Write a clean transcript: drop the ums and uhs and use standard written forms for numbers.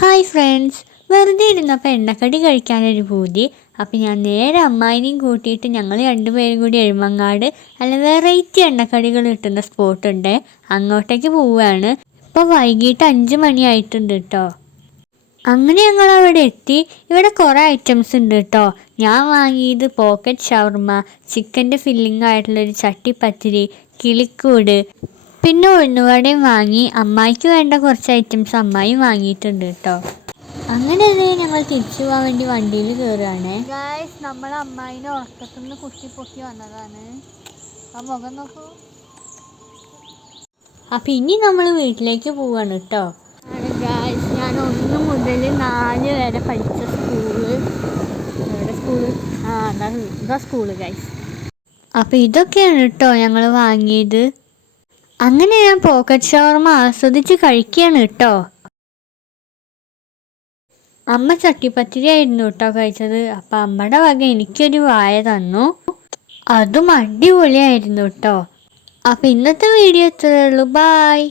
Hi friends, വെറുതെ ഇരുന്നപ്പോൾ എണ്ണക്കടി കഴിക്കാനൊരു പൂതി. അപ്പം ഞാൻ നേരെ അമ്മായിനെയും കൂട്ടിയിട്ട് ഞങ്ങൾ രണ്ടുപേരും കൂടി എഴുമങ്ങാട് നല്ല വെറൈറ്റി എണ്ണക്കടികൾ കിട്ടുന്ന സ്പോട്ടുണ്ട്, അങ്ങോട്ടേക്ക് പോവുകയാണ്. ഇപ്പോൾ വൈകിട്ട് 5 മണിയായിട്ടുണ്ട് കേട്ടോ. അങ്ങനെ ഞങ്ങൾ അവിടെ എത്തി. ഇവിടെ കുറേ ഐറ്റംസ് ഉണ്ട് കേട്ടോ. ഞാൻ വാങ്ങിയത് പോക്കറ്റ് ഷവർമ, ചിക്കൻ്റെ ഫില്ലിംഗ് ആയിട്ടുള്ളൊരു ചട്ടിപ്പത്തിരി, കിളിക്കൂട്, പിന്നെ ഉഴുന്നുവടയും വാങ്ങി. അമ്മായിക്ക് വേണ്ട കുറച്ച് ഐറ്റംസ് അമ്മായിയും വാങ്ങിയിട്ടുണ്ട് കേട്ടോ. അങ്ങനെ ഞങ്ങൾ തിരിച്ചു പോകാൻ വേണ്ടി വണ്ടിയിൽ കയറുകയാണ്. ഗായ്സ്, നമ്മൾ അമ്മായിനെ ഉറക്കത്തുനിന്ന് പൊക്കി വന്നതാണ്. ആ മുഖം നോക്കൂ. അപ്പം ഇനി നമ്മൾ വീട്ടിലേക്ക് പോവാണ് കേട്ടോ. ഗായ്സ്, ഞാൻ 1 മുതൽ 4 വരെ പഠിച്ച സ്കൂള്. ഇതാ സ്കൂള് ഗായ്സ്. അപ്പം ഇതൊക്കെയാണ് കേട്ടോ ഞങ്ങൾ വാങ്ങിയത്. അങ്ങനെ ഞാൻ പോക്കറ്റ് ഷവർമ ആസ്വദിച്ച് കഴിക്കുകയാണ് കേട്ടോ. അമ്മ ചട്ടിപ്പത്തിരി ആയിരുന്നു കേട്ടോ കഴിച്ചത്. അപ്പം അമ്മയുടെ വക എനിക്കൊരു വായ തന്നു, അതും അടിപൊളിയായിരുന്നു കേട്ടോ. അപ്പം ഇന്നത്തെ വീഡിയോ ഇത്രയേ ഉള്ളൂ. ബായ്.